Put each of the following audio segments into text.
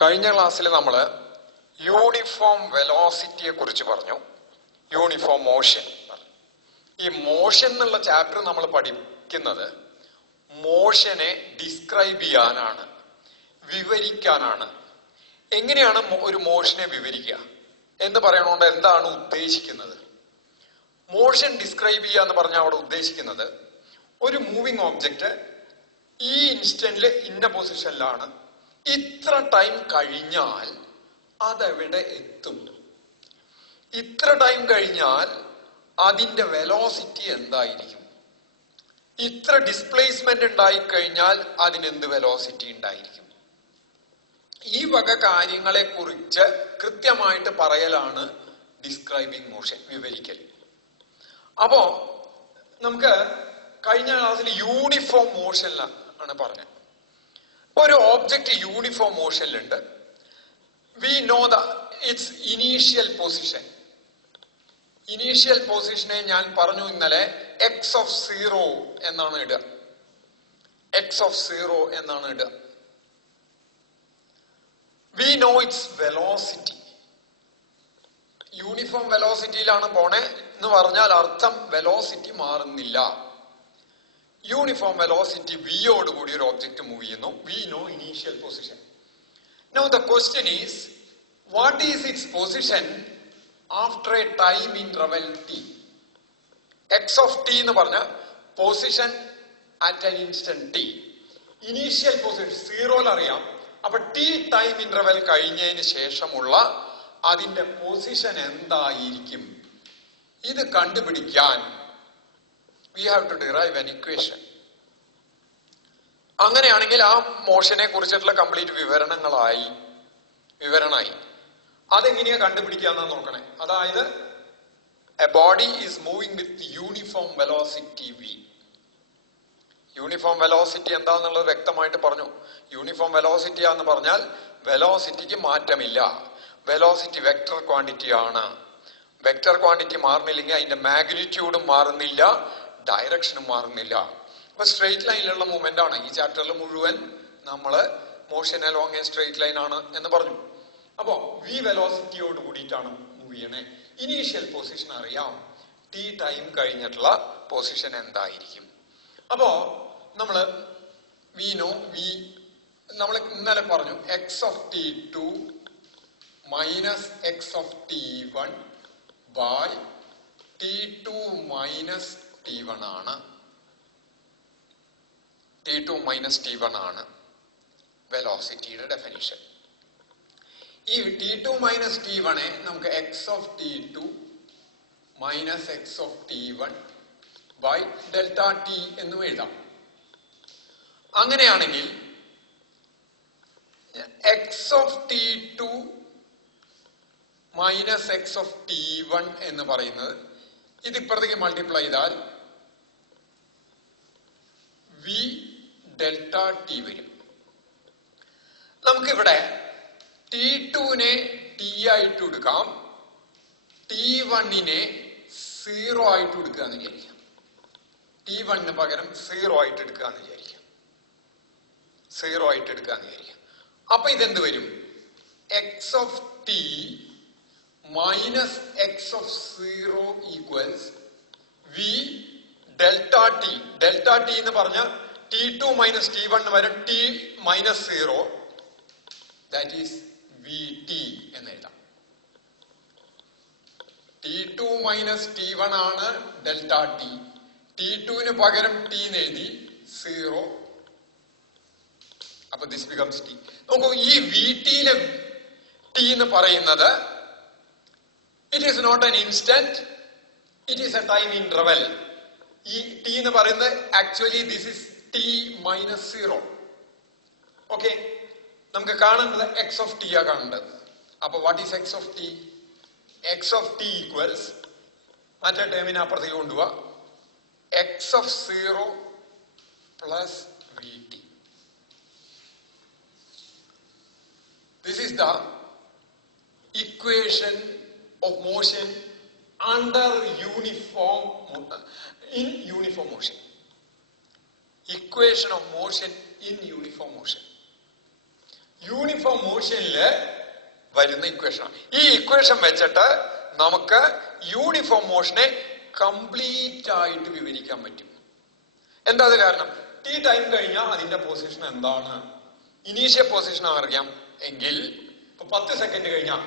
കഴിഞ്ഞ ക്ലാസ്സിൽ നമ്മൾ യൂണിഫോം വെലോസിറ്റിയെ കുറിച്ച് പറഞ്ഞു. Uniform motion. ഈ മോഷൻ എന്നുള്ള ചാപ്റ്റർ നമ്മൾ പഠിക്കുന്നത് മോഷനെ ഡിസ്ക്രൈബ് ചെയ്യാനാണ്, വിവരിക്കാനാണ്. എങ്ങനെയാണ് ഒരു മോഷനെ വിവരിക്കുക എന്ന് പറയണോണ്ട് എന്താണ് ഉദ്ദേശിക്കുന്നത്? മോഷൻ ഡിസ്ക്രൈബ് ചെയ്യുക എന്ന് പറഞ്ഞാൽ അവിടെ ഉദ്ദേശിക്കുന്നത് ഒരു മൂവിങ് ഓബ്ജക്റ്റ് ഈ ഇൻസ്റ്റന്റിൽ ഇന്ന പൊസിഷനിലാണ്, ഇത്ര ടൈം കഴിഞ്ഞാൽ അതെവിടെ എത്തും, ഇത്ര ടൈം കഴിഞ്ഞാൽ അതിന്റെ വെലോസിറ്റി എന്തായിരിക്കും, ഇത്ര ഡിസ്പ്ലേസ്മെന്റ് ഉണ്ടായിക്കഴിഞ്ഞാൽ അതിനെന്ത് വെലോസിറ്റി ഉണ്ടായിരിക്കും. ഈ വക കാര്യങ്ങളെ കുറിച്ച് കൃത്യമായിട്ട് പറയലാണ് ഡിസ്ക്രൈബിംഗ് മോഷൻ, വിവരിക്കൽ. അപ്പോ നമുക്ക് കഴിഞ്ഞ ക്ലാസ്സിൽ യൂണിഫോം മോഷനിലാണ് പറഞ്ഞത്. ഒരു ഓബ്ജക്റ്റ് യൂണിഫോം മോഷനിലുണ്ട്. We know the its initial position. Initial പൊസിഷനെ ഞാൻ പറഞ്ഞു ഇന്നലെ എക്സ് ഓഫ് 0 എന്നാണ് ഇടുക. എക്സ് ഓഫ് 0 എന്നാണ് ഇടുക. We know its velocity. Uniform വെലോസിറ്റിയിലാണ് പോണേ എന്ന് പറഞ്ഞാൽ അർത്ഥം വെലോസിറ്റി മാറുന്നില്ല. യൂണിഫോം വെലോസിറ്റി വിയോട് കൂടി ഒരു ഓബ്ജക്റ്റ് മൂവ് ചെയ്യുന്നു. We know initial position. Now the question is, what is its position after a time interval t? x of t എന്ന് പറഞ്ഞ position at an instant t. Initial position 0 അറിയാം. അപ്പൊ t time interval കഴിഞ്ഞതിന് ശേഷമുള്ള അതിന്റെ position എന്തായിരിക്കും? ഇത് കണ്ടുപിടിക്കാൻ we have to derive an equation. അങ്ങനെയാണെങ്കിൽ ആ മോഷനെ കുറിച്ചിട്ടുള്ള കംപ്ലീറ്റ് വിവരണമായി. അതെങ്ങനെയാ കണ്ടുപിടിക്കാന്ന് നോക്കണേ. അതായത് a body is moving with uniform velocity v. Uniform velocity എന്താന്നുള്ളത് വ്യക്തമായിട്ട് പറഞ്ഞു. യൂണിഫോം വെലോസിറ്റി എന്ന് പറഞ്ഞാൽ വെലോസിറ്റിക്ക് മാറ്റമില്ല. വെലോസിറ്റി വെക്ടർ ക്വാണ്ടിറ്റി ആണ്. വെക്ടർ ക്വാണ്ടിറ്റി മാറുന്നില്ലെങ്കിൽ അതിന്റെ മാഗ്നിറ്റ്യൂഡും മാറുന്നില്ല, ഡയറക്ഷനും മാറുന്നില്ല. അപ്പൊ സ്ട്രെയിറ്റ് ലൈനിലുള്ള മൂവ്മെന്റ് ആണ്. ഈ ചാപ്റ്ററിൽ മുഴുവൻ നമ്മള് motion along a straight line ആണ് എന്ന് പറഞ്ഞു. അപ്പോ വി വെലോസിറ്റിയോട് കൂടിയിട്ടാണ് മൂവ് ചെയ്യണേ. ഇനീഷ്യൽ പൊസിഷൻ അറിയാം, ടി ടൈം കഴിഞ്ഞിട്ടുള്ള പൊസിഷൻ എന്തായിരിക്കും. അപ്പോ നമ്മള് നമ്മൾ ഇന്നലെ പറഞ്ഞു x of t2 minus x of t1 by t2 minus t1 ആണ്. t2 മൈനസ് t1 ആണ് വെലോസിറ്റിയുടെ ഡെഫിനിഷൻ. ഈ t2 മൈനസ് t1 നമുക്ക് x of t2 minus x of t1 by delta T എന്നും എഴുതാം. അങ്ങനെയാണെങ്കിൽ x of t2 minus x of t1 എന്ന് പറയുന്നത് ഇത് ഇപ്പുറത്തേക്ക് മൾട്ടിപ്ലൈ ചെയ്താൽ വി ഡെൽറ്റ ടി വരും. നമുക്കിവിടെ t2നെ t ആയിട്ട് എടുക്കാം, t1നെ 0 ആയിട്ട് എടുക്കാന്ന് വിചാരിക്കാം. t1ന് പകരം 0 ആയിട്ട് എടുക്കാന്ന് വിചാരിക്കാം. 0 ആയിട്ട് എടുക്കാന്ന് വിചാരിക്കാം. അപ്പൊ ഇതെന്ത് വരും? X of t minus x of 0 equals V delta T. Delta T എന്ന് പറഞ്ഞ t2 മൈനസ് t1 വരെ t minus 0, that is V T എന്ന് എഴുതാം. t2 മൈനസ് t1 ആണ് ഡെൽറ്റ ടി. t2ന് പകരം t എന്ന് എഴുതി 0. അപ്പൊ ദിസ് ബിക്കംസ് ടി. നോക്കൂ, ഈ വി ടിയിലെ ടി എന്ന് പറയുന്നത് it is not an instant, it is a time interval. ഈ ടി എന്ന് പറയുന്നത് actually this is T minus 0. Okay, നമുക്ക് കാണേണ്ടത് എക്സ് ഓഫ് ടി ആ കാണേണ്ടത്. അപ്പൊ what is x of T? X of T equals മറ്റേ ടേമിനെ അപ്പുറത്തേക്ക് കൊണ്ടുപോവാ, x of 0 plus V T. This is the equation of motion under uniform motion. Equation of motion in uniform motion. Uniform മോഷനില് വരുന്ന ഇക്വേഷനാണ്. ഈ ഇക്വേഷൻ വെച്ചിട്ട് നമുക്ക് യൂണിഫോം മോഷനെ കംപ്ലീറ്റ് ആയിട്ട് വിവരിക്കാൻ പറ്റും. എന്താ അത് കാരണം? ടി ടൈം കഴിഞ്ഞാൽ അതിന്റെ പൊസിഷൻ എന്താണ്, ഇനീഷ്യൽ പൊസിഷൻ അറിയാം എങ്കിൽ ഇപ്പൊ 10 സെക്കൻഡ് കഴിഞ്ഞാൽ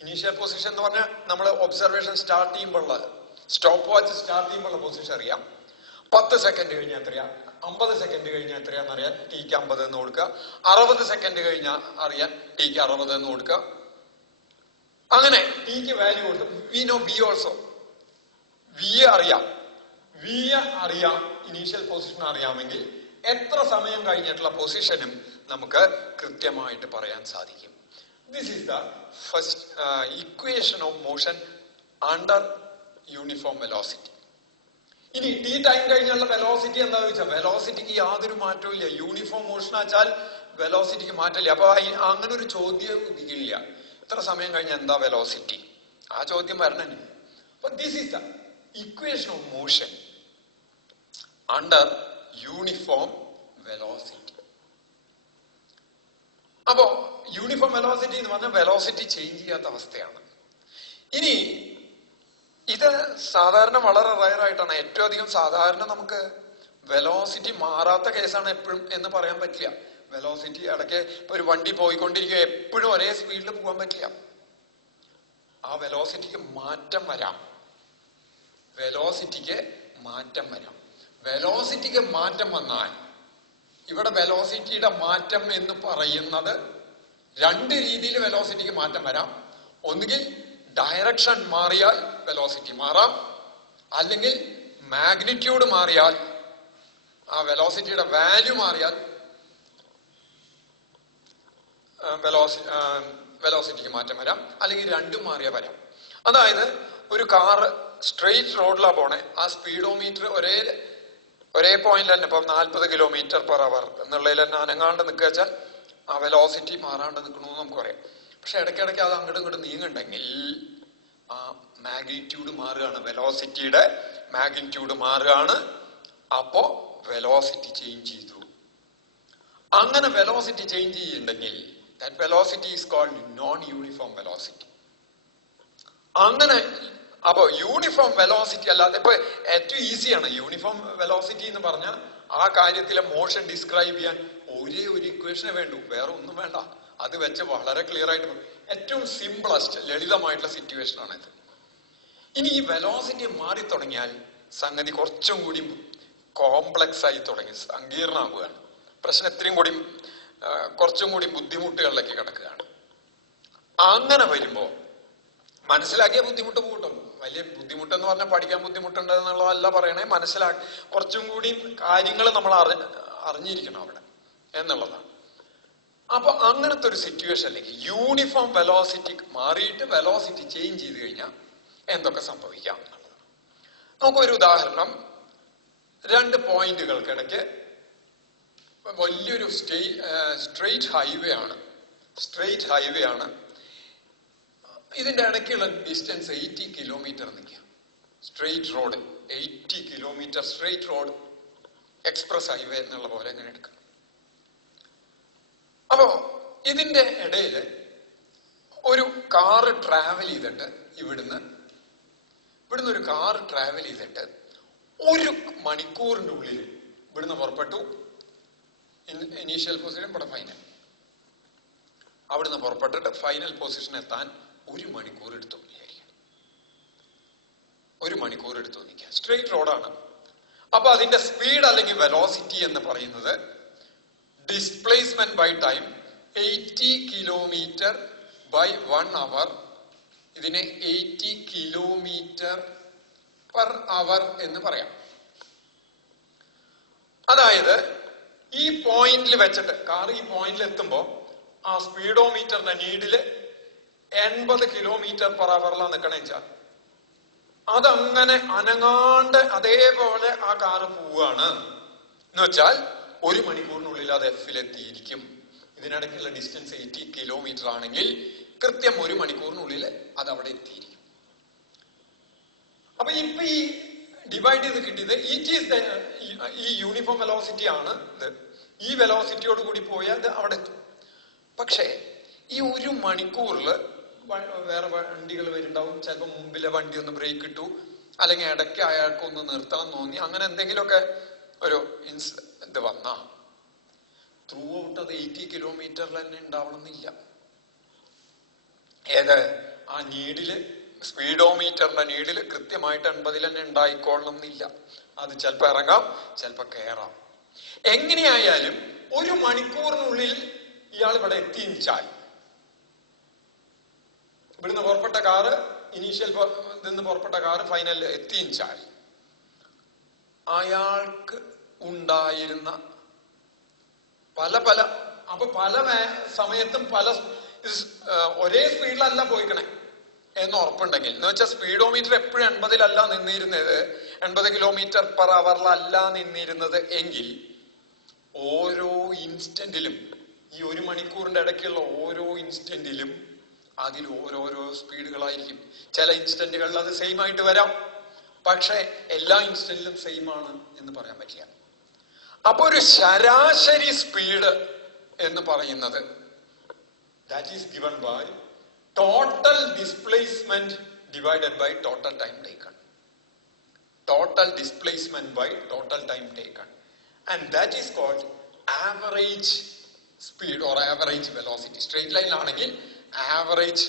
ഇനീഷ്യൽ പൊസിഷൻ എന്ന് പറഞ്ഞാൽ നമ്മൾ ഒബ്സർവേഷൻ സ്റ്റാർട്ട് ചെയ്യുമ്പോഴുള്ള സ്റ്റോപ്പ് വാച്ച് സ്റ്റാർട്ട് ചെയ്യുമ്പോഴുള്ള പൊസിഷൻ അറിയാം. 10 സെക്കൻഡ് കഴിഞ്ഞാൽ എത്രയാ, 50 സെക്കൻഡ് കഴിഞ്ഞാൽ എത്രയാന്ന് അറിയാൻ ടിക്ക് 50 എന്ന് കൊടുക്കുക. 60 സെക്കൻഡ് കഴിഞ്ഞാൽ അറിയാൻ ടിക്ക് 60 എന്ന് കൊടുക്കുക. അങ്ങനെ ടിക്ക് വാല്യൂ കൊടുത്ത് we know V also, V അറിയാം, വി അറിയാം, ഇനീഷ്യൽ പൊസിഷൻ അറിയാമെങ്കിൽ എത്ര സമയം കഴിഞ്ഞിട്ടുള്ള പൊസിഷനും നമുക്ക് കൃത്യമായിട്ട് പറയാൻ സാധിക്കും. This is the first equation of motion under uniform velocity. ഇനി ടി ടൈം കഴിഞ്ഞുള്ള വെലോസിറ്റി എന്താ ചോദിച്ചാൽ, വെലോസിറ്റിക്ക് യാതൊരു മാറ്റവും ഇല്ല. യൂണിഫോം മോഷൻ ആച്ചാൽ വെലോസിറ്റിക്ക് മാറ്റമില്ല. അപ്പൊ അങ്ങനെ ഒരു ചോദ്യം ഉദിക്കില്ല, എത്ര സമയം കഴിഞ്ഞ എന്താ വെലോസിറ്റി, ആ ചോദ്യം വരണേ. അപ്പൊ this is the equation of motion under uniform velocity. അപ്പോ യൂണിഫോം വെലോസിറ്റി എന്ന് പറഞ്ഞാൽ വെലോസിറ്റി ചേഞ്ച് ചെയ്യാത്ത അവസ്ഥയാണ്. ഇനി ഇത് സാധാരണ വളരെ റയർ ആയിട്ടാണ്. ഏറ്റവും അധികം സാധാരണ നമുക്ക് വെലോസിറ്റി മാറാത്ത കേസാണ് എപ്പോഴും എന്ന് പറയാൻ പറ്റില്ല. വെലോസിറ്റി ഇടയ്ക്ക് ഇപ്പൊ ഒരു വണ്ടി പോയിക്കൊണ്ടിരിക്കുക, എപ്പോഴും ഒരേ സ്പീഡിൽ പോകാൻ പറ്റില്ല. ആ വെലോസിറ്റിക്ക് മാറ്റം വരാം, വെലോസിറ്റിക്ക് മാറ്റം വരാം. വെലോസിറ്റിക്ക് മാറ്റം വന്നാൽ ഇവിടെ വെലോസിറ്റിയുടെ മാറ്റം എന്ന് പറയുന്നത് രണ്ട് രീതിയിൽ വെലോസിറ്റിക്ക് മാറ്റം വരാം. ഒന്നുകിൽ ഡയറക്ഷൻ മാറിയാൽ വെലോസിറ്റി മാറാം, അല്ലെങ്കിൽ മാഗ്നിറ്റ്യൂഡ് മാറിയാൽ, ആ വെലോസിറ്റിയുടെ വാല്യൂ മാറിയാൽ വെലോസിറ്റിക്ക് മാറ്റം വരാം, അല്ലെങ്കിൽ രണ്ടും മാറിയാൽ വരാം. അതായത് ഒരു കാറ് സ്ട്രെയിറ്റ് റോഡിലാ പോണേ, ആ സ്പീഡോമീറ്റർ ഒരേ പോയിന്റ് തന്നെ, ഇപ്പൊ 40 km/h എന്നുള്ളതിൽ തന്നെ അനങ്ങാണ്ട് നിൽക്കുക വെച്ചാൽ ആ വെലോസിറ്റി മാറാണ്ട് നിൽക്കണമെന്ന് നമുക്ക് പറയാം. പക്ഷെ ഇടയ്ക്കിടയ്ക്ക് അത് അങ്ങോട്ടും ഇങ്ങോട്ടും നീങ്ങുണ്ടെങ്കിൽ ആ മാഗ്നിറ്റ്യൂഡ് മാറുകയാണ്, വെലോസിറ്റിയുടെ മാഗ്നിറ്റ്യൂഡ് മാറുകയാണ്. അപ്പോ വെലോസിറ്റി ചേഞ്ച് ചെയ്തു. അങ്ങനെ വെലോസിറ്റി ചേഞ്ച് ചെയ്യുന്നുണ്ടെങ്കിൽ that velocity is called non uniform velocity. അങ്ങനെ അപ്പൊ യൂണിഫോം വെലോസിറ്റി അല്ലാതെ ഇപ്പൊ ഏറ്റവും ഈസിയാണ് യൂണിഫോം വെലോസിറ്റി എന്ന് പറഞ്ഞാൽ ആ കാര്യത്തിലെ മോഷൻ ഡിസ്ക്രൈബ് ചെയ്യാൻ ഒരേ ഒരു ഇക്വേഷനെ വേണ്ടു, വേറെ ഒന്നും വേണ്ട. അത് വെച്ച് വളരെ ക്ലിയർ ആയിട്ട് ഏറ്റവും സിംപിളസ്റ്റ് ലളിതമായിട്ടുള്ള സിറ്റുവേഷൻ ആണ് ഇത്. ഇനി ഈ വെലോസിറ്റി മാറി തുടങ്ങിയാൽ സംഗതി കുറച്ചും കൂടി കോംപ്ലക്സ് ആയി തുടങ്ങി, സങ്കീർണമാവുകയാണ്. പ്രശ്നം ഇത്രയും കൂടി കുറച്ചും കൂടി ബുദ്ധിമുട്ടുകളിലേക്ക് കിടക്കുകയാണ്. അങ്ങനെ വരുമ്പോ മനസ്സിലാക്കിയ ബുദ്ധിമുട്ട് കൂട്ടും. വലിയ ബുദ്ധിമുട്ടെന്ന് പറഞ്ഞാൽ പഠിക്കാൻ ബുദ്ധിമുട്ടുണ്ട് എന്നുള്ളതല്ല പറയണേ, കുറച്ചും കൂടി കാര്യങ്ങൾ നമ്മൾ അറിഞ്ഞിരിക്കണം അവിടെ എന്നുള്ളതാണ്. അപ്പൊ അങ്ങനത്തെ ഒരു സിറ്റുവേഷനിലേക്ക് യൂണിഫോം വെലോസിറ്റി മാറിയിട്ട് വെലോസിറ്റി ചേഞ്ച് ചെയ്ത് കഴിഞ്ഞാൽ എന്തൊക്കെ സംഭവിക്കാം എന്നുള്ളതാണ്. നമുക്കൊരു ഉദാഹരണം, 2 പോയിന്റുകൾക്കിടയ്ക്ക് വലിയൊരു സ്ട്രെയിറ്റ് ഹൈവേ ആണ്. ഇതിന്റെ ഇടയ്ക്കുള്ള ഡിസ്റ്റൻസ് 80 കിലോമീറ്റർ നിൽക്കുക. Straight road 80 kilometre straight road, express highway എന്നുള്ള പോലെ എങ്ങനെ എടുക്കാം. അപ്പോ ഇതിന്റെ ഇടയിൽ ഒരു കാറ് ട്രാവൽ ചെയ്തിട്ട് ഇവിടുന്ന് ഒരു കാറ് ട്രാവൽ ചെയ്തിട്ട് 1 മണിക്കൂറിന്റെ ഉള്ളിൽ ഇവിടുന്ന് പുറപ്പെട്ടു. ഇനീഷ്യൽ പൊസിഷൻ ഇവിടെ ഫൈനൽ. അവിടുന്ന് പുറപ്പെട്ടിട്ട് ഫൈനൽ പൊസിഷൻ എത്താൻ 1 മണിക്കൂർ എടുത്തു വിചാരിക്കാം. 1 മണിക്കൂർ എടുത്തു നിൽക്കുക. സ്ട്രെയിറ്റ് റോഡാണ്. അപ്പൊ അതിന്റെ സ്പീഡ് അല്ലെങ്കിൽ വെലോസിറ്റി എന്ന് പറയുന്നത് displacement by time 80 kilometre by 1 hour. ഇതിനെ 80 കിലോമീറ്റർ പെർ അവർ എന്ന് പറയാം. അതായത് ഈ പോയിന്റിൽ വെച്ചിട്ട് കാർ ഈ പോയിന്റിൽ എത്തുമ്പോ ആ സ്പീഡോമീറ്ററിന്റെ നീഡില് 80 km/h നിൽക്കണേ വെച്ചാൽ അതങ്ങനെ അനങ്ങാണ്ട് അതേപോലെ ആ കാറ് പോവുകയാണ് എന്ന് വെച്ചാൽ 1 മണിക്കൂറിനുള്ളിൽ അത് എഫിലെത്തിയിരിക്കും. ഇതിനിടയ്ക്കുള്ള ഡിസ്റ്റൻസ് 80 കിലോമീറ്റർ ആണെങ്കിൽ കൃത്യം 1 മണിക്കൂറിനുള്ളിൽ അത് അവിടെ എത്തിയിരിക്കും. അപ്പൊ ഇപ്പൊ ഈ ഡിവൈഡ് ചെയ്ത് കിട്ടിയത് ഈ യൂണിഫോം വെലോസിറ്റി ആണ് ഇത്. ഈ വെലോസിറ്റിയോട് കൂടി പോയാൽ അത് അവിടെ എത്തും. പക്ഷേ ഈ 1 മണിക്കൂറിൽ വേറെ വണ്ടികൾ വരുന്നുണ്ടാവും. ചിലപ്പോൾ മുമ്പിലെ വണ്ടി ഒന്ന് ബ്രേക്ക് ഇട്ടു, അല്ലെങ്കിൽ ഇടയ്ക്ക് അയാൾക്ക് ഒന്ന് നിർത്തണം തോന്നി, അങ്ങനെ എന്തെങ്കിലുമൊക്കെ ഒരു ഇത് വന്നാ ത്രൂ ഔട്ട് അത് 80 കിലോമീറ്ററിൽ തന്നെ ഉണ്ടാവണമെന്നില്ല. ഏത് ആ നീഡില്, സ്പീഡോമീറ്ററിന്റെ നീഡില് കൃത്യമായിട്ട് 80 തന്നെ ഉണ്ടായിക്കൊള്ളണമെന്നില്ല. അത് ചിലപ്പോ ഇറങ്ങാം, ചിലപ്പോ കയറാം. എങ്ങനെയായാലും 1 മണിക്കൂറിനുള്ളിൽ ഇയാൾ ഇവിടെ എത്തിച്ചാൽ, ഇവിടുന്ന് പുറപ്പെട്ട കാറ്, ഇനീഷ്യൽ നിന്ന് പുറപ്പെട്ട കാറ് ഫൈനലിൽ എത്തിച്ചാൽ അയാൾക്ക് ഉണ്ടായിരുന്ന പല സമയത്തും ഒരേ സ്പീഡിലല്ല പോയിക്കണേ എന്ന് ഉറപ്പുണ്ടെങ്കിൽ, എന്ന് വെച്ചാൽ സ്പീഡോമീറ്റർ എപ്പോഴും 80-ലല്ല നിന്നിരുന്നത്, 80 കിലോമീറ്റർ പെർ അവറിലല്ല നിന്നിരുന്നത് എങ്കിൽ ഓരോ ഇൻസ്റ്റന്റിലും, ഈ 1 മണിക്കൂറിന്റെ ഇടയ്ക്കുള്ള ഓരോ ഇൻസ്റ്റന്റിലും അതിൽ ഓരോരോ സ്പീഡുകളായിരിക്കും. ചില ഇൻസ്റ്റന്റുകളിൽ അത് സെയിം ആയിട്ട് വരാം, പക്ഷെ എല്ലാ ഇൻസ്റ്റന്റിലും സെയിം ആണ് എന്ന് പറയാൻ പറ്റില്ല. അപ്പൊ ഒരു ശരാശരി സ്പീഡ് എന്ന് പറയുന്നത് that is given by total displacement divided by total time taken. Total displacement by total time taken, and that is called average speed or average velocity. Straight line ആണെങ്കിൽ average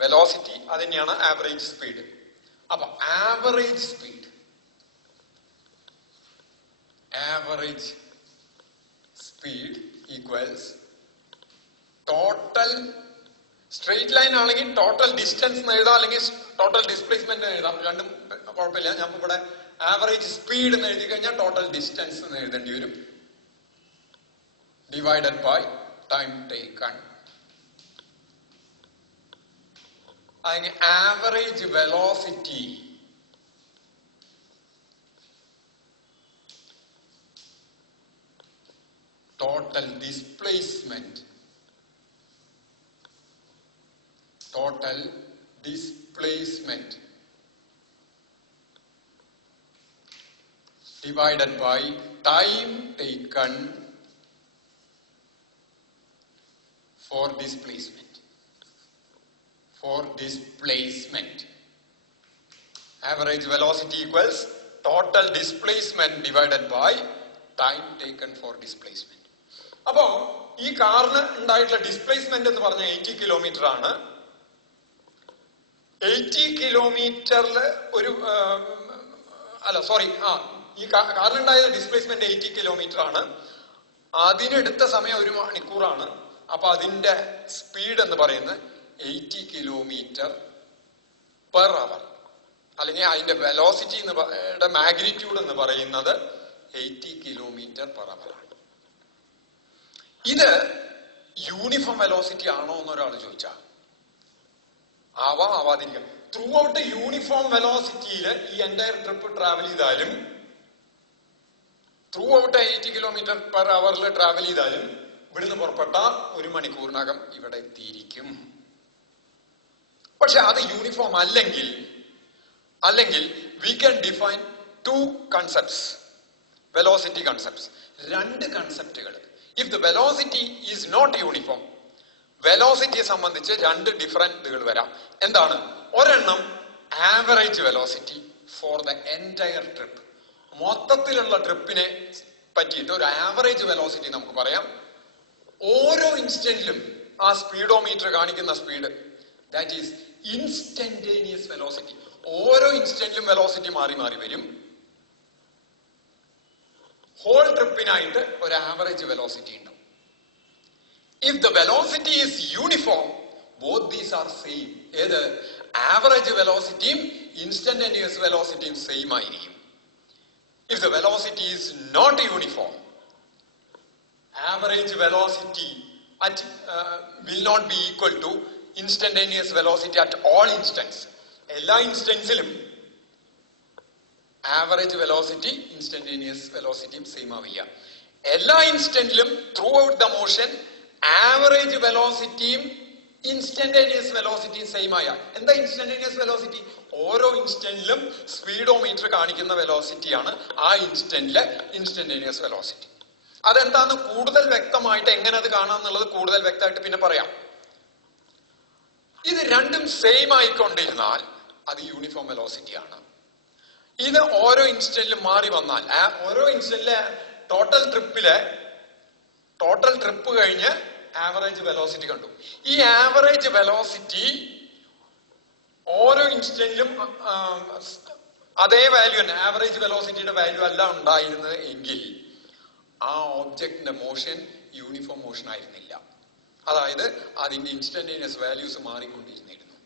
velocity അതിനെയാണ് average speed. അപ്പൊ average speed equals total, straight line ആണെങ്കിൽ total distance എന്ന് എഴുതാം, അല്ലെങ്കിൽ total displacement എഴുതാം, രണ്ടും കുഴപ്പമില്ല. ഞാൻ ഇവിടെ ആവറേജ് സ്പീഡ് എന്ന് എഴുതി കഴിഞ്ഞാൽ ടോട്ടൽ ഡിസ്റ്റൻസ് എന്ന് എഴുതേണ്ടി വരും, ഡിവൈഡഡ് ബൈ ടൈം ടേക്കൺ. അല്ലെങ്കിൽ average velocity total displacement divided by time taken for displacement. Average velocity equals total displacement divided by time taken for displacement. അപ്പോ ഈ കാറിന് ഉണ്ടായിട്ടുള്ള ഡിസ്പ്ലേസ്മെന്റ് എന്ന് പറഞ്ഞ 80 കിലോമീറ്റർ ആണ്. 80 കിലോമീറ്ററിൽ ഈ കാറിനുണ്ടായ ഡിസ്പ്ലേസ്മെന്റ് 80 കിലോമീറ്റർ ആണ്. അതിനെടുത്ത സമയം 1 മണിക്കൂറാണ്. അപ്പൊ അതിന്റെ സ്പീഡ് എന്ന് പറയുന്നത് 80 കിലോമീറ്റർ പെർ അവർ, അല്ലെങ്കിൽ അതിന്റെ വെലോസിറ്റി മാഗ്നിറ്റ്യൂഡ് എന്ന് പറയുന്നത് 80 കിലോമീറ്റർ പെർ അവർ ആണ്. ഇത് യൂണിഫോം വെലോസിറ്റി ആണോ എന്നൊരാൾ ചോദിച്ചാൽ ആവാതിരിക്കാം. ത്രൂ ഔട്ട് യൂണിഫോം വെലോസിറ്റിയിൽ ഈ എൻറ്റയർ ട്രിപ്പ് ട്രാവൽ ചെയ്താലും, ത്രൂ ഔട്ട് 80 കിലോമീറ്റർ പെർ അവറിൽ ട്രാവൽ ചെയ്താലും ഇവിടുന്ന് പുറപ്പെട്ട 1 മണിക്കൂറിനകം ഇവിടെ എത്തിയിരിക്കും. പക്ഷെ അത് യൂണിഫോം അല്ലെങ്കിൽ we can define 2 concepts, velocity concepts, 2 കൺസെപ്റ്റുകൾ. If the velocity is not uniform, വെലോസിറ്റിയെ സംബന്ധിച്ച് 2 ഡിഫറൻറ്റുകൾ വരാം. എന്താണ്? ഒരെണ്ണം average velocity for the entire trip, മൊത്തത്തിലുള്ള ട്രിപ്പിനെ പറ്റിയിട്ട് ഒരു ആവറേജ് വെലോസിറ്റി നമുക്ക് പറയാം. ഓരോ ഇൻസ്റ്റന്റിലും ആ സ്പീഡോമീറ്റർ കാണിക്കുന്ന speed, that is instantaneous velocity. ഓരോ ഇൻസ്റ്റന്റിലും വെലോസിറ്റി മാറി മാറി വരും. ഹോൾ ട്രിപ്പിനായിട്ട് ഒരു ആവറേജ് വെലോസിറ്റി ഉണ്ടാവും. If the velocity is uniform, both these are same. ഏത്? ആവറേജ് വെലോസിറ്റിയും ഇൻസ്റ്റന്റേനിയസ് വെലോസിറ്റിയും സെയിം ആയിരിക്കും. If the velocity is not uniform, average velocity will not be equal to instantaneous velocity at all instants. എല്ലാ ഇൻസ്റ്റൻസിലും average velocity instantaneous വെലോസിറ്റിയും same ആവില്ല. എല്ലാ ഇൻസ്റ്റന്റിലും throughout the motion average വെലോസിറ്റിയും ഇൻസ്റ്റന്റേനിയസ് വെലോസിറ്റിയും സെയിം ആയ. എന്താ ഇൻസ്റ്റന്റേനിയസ് വെലോസിറ്റി? ഓരോ ഇൻസ്റ്റന്റിലും സ്പീഡോമീറ്റർ കാണിക്കുന്ന വെലോസിറ്റിയാണ് ആ ഇൻസ്റ്റന്റിലെ ഇൻസ്റ്റന്റേനിയസ് വെലോസിറ്റി. അതെന്താന്ന് കൂടുതൽ വ്യക്തമായിട്ട് എങ്ങനെ അത് കാണാന്നുള്ളത് കൂടുതൽ വ്യക്തമായിട്ട് പിന്നെ പറയാം. ഇത് രണ്ടും സെയിം ആയിക്കൊണ്ടിരുന്നാൽ അത് യൂണിഫോം വെലോസിറ്റി ആണ്. ഇത് ഓരോ ഇൻസ്റ്റന്റിലും മാറി വന്നാൽ ഓരോ ഇൻസ്റ്റന്റിലെ ടോട്ടൽ ട്രിപ്പ് കഴിഞ്ഞ് ആവറേജ് വെലോസിറ്റി കണ്ടു. ഈ ആവറേജ് വെലോസിറ്റി ഓരോ ഇൻസ്റ്റന്റിലും അതേ വാല്യൂ തന്നെ, ആവറേജ് വെലോസിറ്റിയുടെ വാല്യൂ അല്ല ഉണ്ടായിരുന്നത് എങ്കിൽ ആ ഒബ്ജക്റ്റിന്റെ മോഷൻ യൂണിഫോം മോഷൻ ആയിരുന്നില്ല. അതായത് അതിന്റെ ഇൻസ്റ്റന്റേനിയസ് വാല്യൂസ് മാറിക്കൊണ്ടിരുന്നിരുന്നു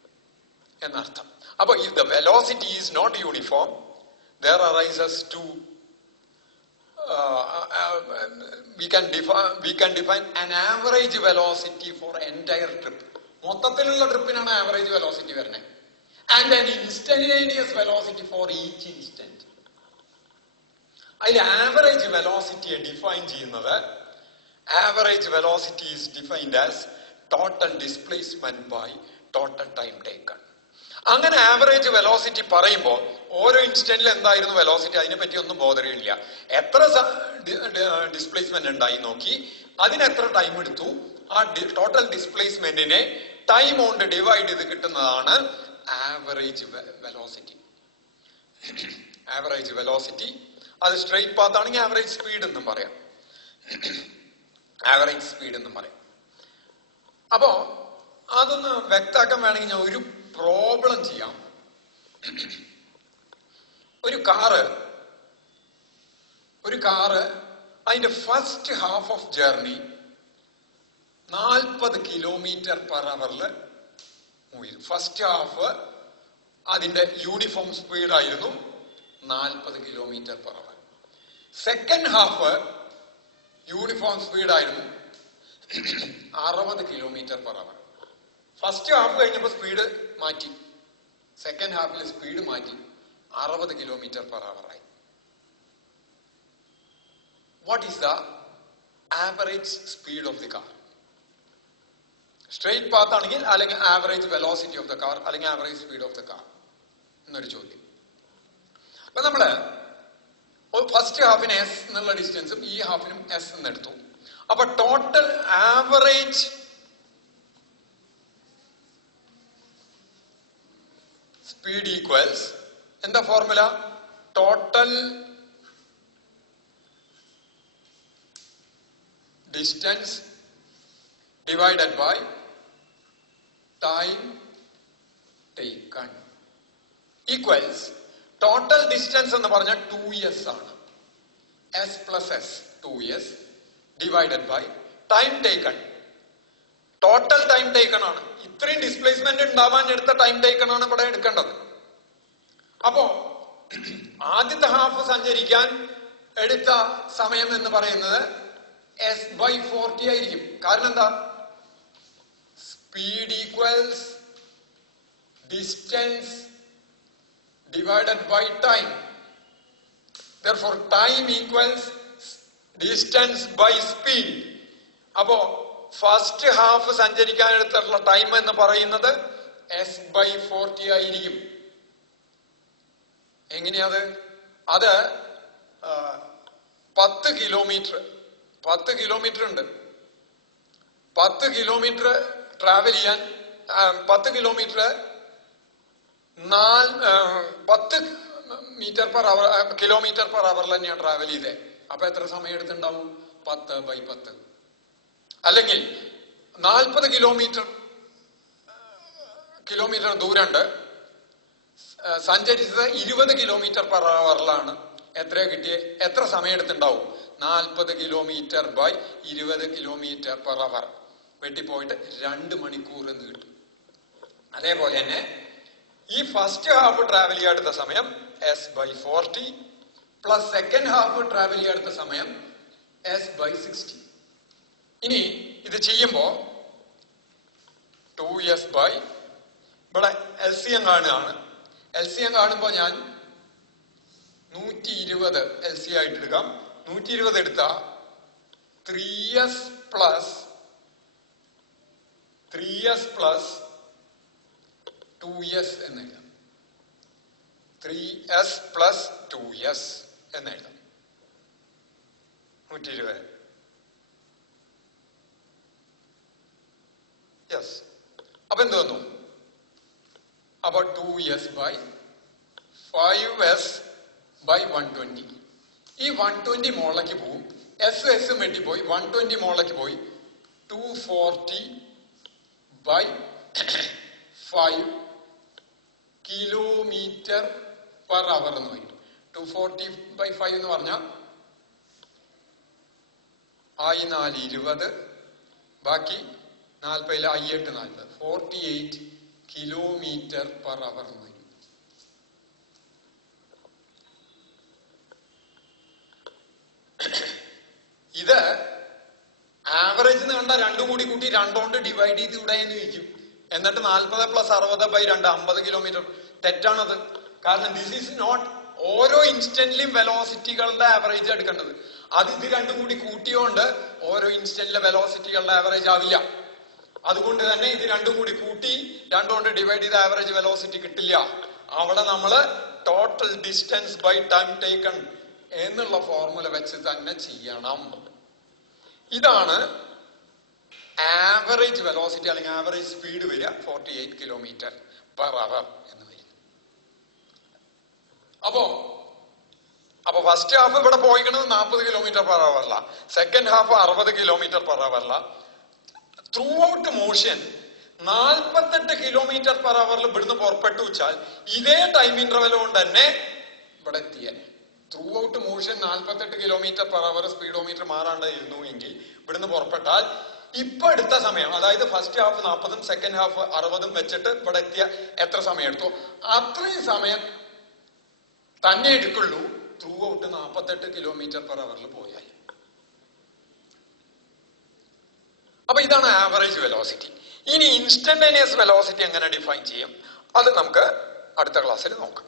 എന്നർത്ഥം. അപ്പൊ if the velocity is not uniform, there arises two we can define an average velocity for entire trip. മൊത്തത്തിലുള്ള ട്രിപ്പിനാണ് ആവറേജ് വെലോസിറ്റി വരുന്നത്. And an instantaneous velocity for each instant. അതിൽ ആവറേജ് വെലോസിറ്റിയെ ഡിഫൈൻ ചെയ്യുന്നത്, average velocity is defined as total displacement by total time taken. അങ്ങനെ average velocity പറയുമ്പോൾ ഓരോ ഇൻസ്റ്റന്റിൽ എന്തായിരുന്നു വെലോസിറ്റി അതിനെ പറ്റി ഒന്നും ബോധറിയില്ല. എത്ര ഡിസ്പ്ലേസ്മെന്റ് ഉണ്ടായി നോക്കി, അതിനെത്ര ടൈം എടുത്തു, ആ ടോട്ടൽ ഡിസ്പ്ലേസ്മെന്റിനെ ടൈം കൊണ്ട് ഡിവൈഡ് ചെയ്ത് കിട്ടുന്നതാണ് ആവറേജ് വെലോസിറ്റി. ആവറേജ് വെലോസിറ്റി അത് സ്ട്രെയിറ്റ് പാത്ത് ആണെങ്കിൽ ആവറേജ് സ്പീഡ് എന്നും പറയാം. ആവറേജ് സ്പീഡ് എന്നും പറയാം. അപ്പോ അതൊന്ന് വ്യക്താക്കാൻ വേണമെങ്കിൽ ഞാൻ ഒരു പ്രോബ്ലം ചെയ്യാം. ഒരു കാറ് അതിന്റെ first half of journey 40 kilometre per അവറിൽ മൂവ് ചെയ്തു. ഫസ്റ്റ് ഹാഫ് അതിന്റെ യൂണിഫോം സ്പീഡായിരുന്നു 40 kilometre per hour. Second half uniform സ്പീഡായിരുന്നു 60 kilometre per hour. First half കഴിഞ്ഞപ്പോൾ സ്പീഡ് മാറ്റി, സെക്കൻഡ് ഹാഫിൽ സ്പീഡ് മാറ്റി 60 കിലോമീറ്റർ പെർ അവർ ആയി. What is the average speed of the car? Straight path ആണെങ്കിൽ അല്ലെങ്കിൽ average velocity of the car അല്ലെങ്കിൽ average speed of the car എന്നൊരു ചോദ്യം. അപ്പൊ നമ്മള് ഫസ്റ്റ് ഹാഫിന് എസ് എന്നുള്ള ഡിസ്റ്റൻസും ഈ ഹാഫിനും എസ് എന്നെടുത്തു. അപ്പൊ ടോട്ടൽ ആവറേജ് സ്പീഡ് ഈക്വൽസ് എന്താ formula? Total distance divided by time taken equals total distance എന്ന് പറഞ്ഞാൽ 2s ആണ്. S plus S 2s divided by time taken. Total time taken ആണ്. ഇത്രയും ഡിസ്പ്ലേസ്മെന്റ് ഉണ്ടാവാൻ എടുത്ത ടൈം ടേക്കൺ ആണ് ഇവിടെ എടുക്കേണ്ടത്. അപ്പോ ആദ്യത്തെ ഹാഫ് സഞ്ചരിക്കാൻ എടുത്ത സമയം എന്ന് പറയുന്നത് s/40 ആയിരിക്കും. കാരണം എന്താ? Speed equals distance divided by time. Therefore, time equals distance by speed. അപ്പോ ഫസ്റ്റ് ഹാഫ് സഞ്ചരിക്കാൻ എടുത്തിട്ടുള്ള ടൈം എന്ന് പറയുന്നത് s/40 ആയിരിക്കും. എങ്ങനെയത്? അത് 10 കിലോമീറ്റർ ഉണ്ട്. 10 കിലോമീറ്റർ ട്രാവൽ ചെയ്യാൻ 10 കിലോമീറ്റർ 10 കിലോമീറ്റർ പെർ അവറിൽ തന്നെയാണ് ട്രാവൽ ചെയ്തേ. അപ്പൊ എത്ര സമയം എടുത്തുണ്ടാവും? 10/10. അല്ലെങ്കിൽ 40 കിലോമീറ്റർ ദൂരമുണ്ട്, സഞ്ചരിച്ചത് 20 കിലോമീറ്റർ പെർ അവറിലാണ്. എത്ര സമയം എടുത്തുണ്ടാവും? 40 kilometre by 20 kilometre per hour വെട്ടിപ്പോയിട്ട് 2 മണിക്കൂർ എന്ന് കിട്ടും. അതേപോലെ തന്നെ ഈ ഫസ്റ്റ് ഹാഫ് ട്രാവൽ ചെയ്യാത്ത സമയം s/40 plus second half travel ചെയ്യാത്ത സമയം s/60. ഇനി ഇത് ചെയ്യുമ്പോ 2s ഇവിടെ LCM കാണുകയാണ്. LCM കാണുമ്പോ ഞാൻ 120 LC ആയിട്ട് എടുക്കാം. 120 എടുത്ത 3s പ്ലസ് 2s എന്നെഴുതാം. 3s പ്ലസ് 2s എന്നെഴുതാം. 120 യെസ്. അപ്പൊ എന്ത് വന്നു? അപ്പൊ 2s by 5s by 120. ഈ 120 മോളിലേക്ക് പോവും. എസ് വെട്ടിപ്പോയി 120 മോളിലേക്ക് പോയി. 240 by 5 കിലോമീറ്റർ പെർ അവർ എന്ന് പറയും. 240 by 5 എന്ന് പറഞ്ഞാൽ 4 ബാക്കി 40 8 40 48 കിലോമീറ്റർ പെർ അവർ എന്ന് വരും. ഇത് ആവറേജ് കണ്ട രണ്ടും കൂടി കൂട്ടി 2 കൊണ്ട് ഡിവൈഡ് ചെയ്ത് ഇവിടെ എന്ന് ചോദിക്കും. എന്നിട്ട് 40 + 60 by 2 50 കിലോമീറ്റർ. തെറ്റാണത്. കാരണം ദിസ് ഈസ് നോട്ട് ഓരോ ഇൻസ്റ്റന്റിലും വെലോസിറ്റികളുടെ ആവറേജ് എടുക്കേണ്ടത്. അത് ഇത് രണ്ടും കൂടി കൂട്ടിയോണ്ട് ഓരോ ഇൻസ്റ്റന്റിലെ വെലോസിറ്റികളുടെ ആവറേജ് ആവില്ല. അതുകൊണ്ട് തന്നെ ഇത് രണ്ടും കൂടി കൂട്ടി 2 കൊണ്ട് ഡിവൈഡ് ചെയ്ത ആവറേജ് വെലോസിറ്റി കിട്ടില്ല. അവിടെ നമ്മള് total distance by time taken എന്നുള്ള ഫോർമുല വെച്ച് തന്നെ ചെയ്യണം. ഇതാണ് ആവറേജ് വെലോസിറ്റി അല്ലെങ്കിൽ ആവറേജ് സ്പീഡ് വരിക 48 കിലോമീറ്റർ പെർ അവർ എന്ന് വരും. അപ്പൊ ഫസ്റ്റ് ഹാഫ് ഇവിടെ പോയിക്കുന്നത് 40 കിലോമീറ്റർ പെർ അവറല്ല, സെക്കൻഡ് ഹാഫ് 60 കിലോമീറ്റർ പെർ അവറല്ല. Throughout motion 48 kilometre per അവറിൽ ഇവിടുന്ന് പുറപ്പെട്ടു വെച്ചാൽ ഇതേ ടൈം ഇന്റർവെൽ കൊണ്ട് തന്നെ ഇവിടെ എത്തിയാൽ. Throughout motion 48 kilometre per hour speedometer മാറാണ്ടായിരുന്നു എങ്കിൽ ഇവിടുന്ന് പുറപ്പെട്ടാൽ ഇപ്പൊ എടുത്ത സമയം, അതായത് ഫസ്റ്റ് ഹാഫ് 40 സെക്കൻഡ് ഹാഫ് 60 വെച്ചിട്ട് ഇവിടെ എത്തിയ എത്ര സമയം എടുത്തു അത്രയും സമയം തന്നെ എടുക്കുള്ളൂ ത്രൂ ഔട്ട് 48 കിലോമീറ്റർ പെർ അവറിൽ പോയാൽ. അപ്പൊ ഇതാണ് ആവറേജ് വെലോസിറ്റി. ഇനി ഇൻസ്റ്റന്റേനിയസ് വെലോസിറ്റി എങ്ങനെ ഡിഫൈൻ ചെയ്യും അത് നമുക്ക് അടുത്ത ക്ലാസ്സിൽ നോക്കാം.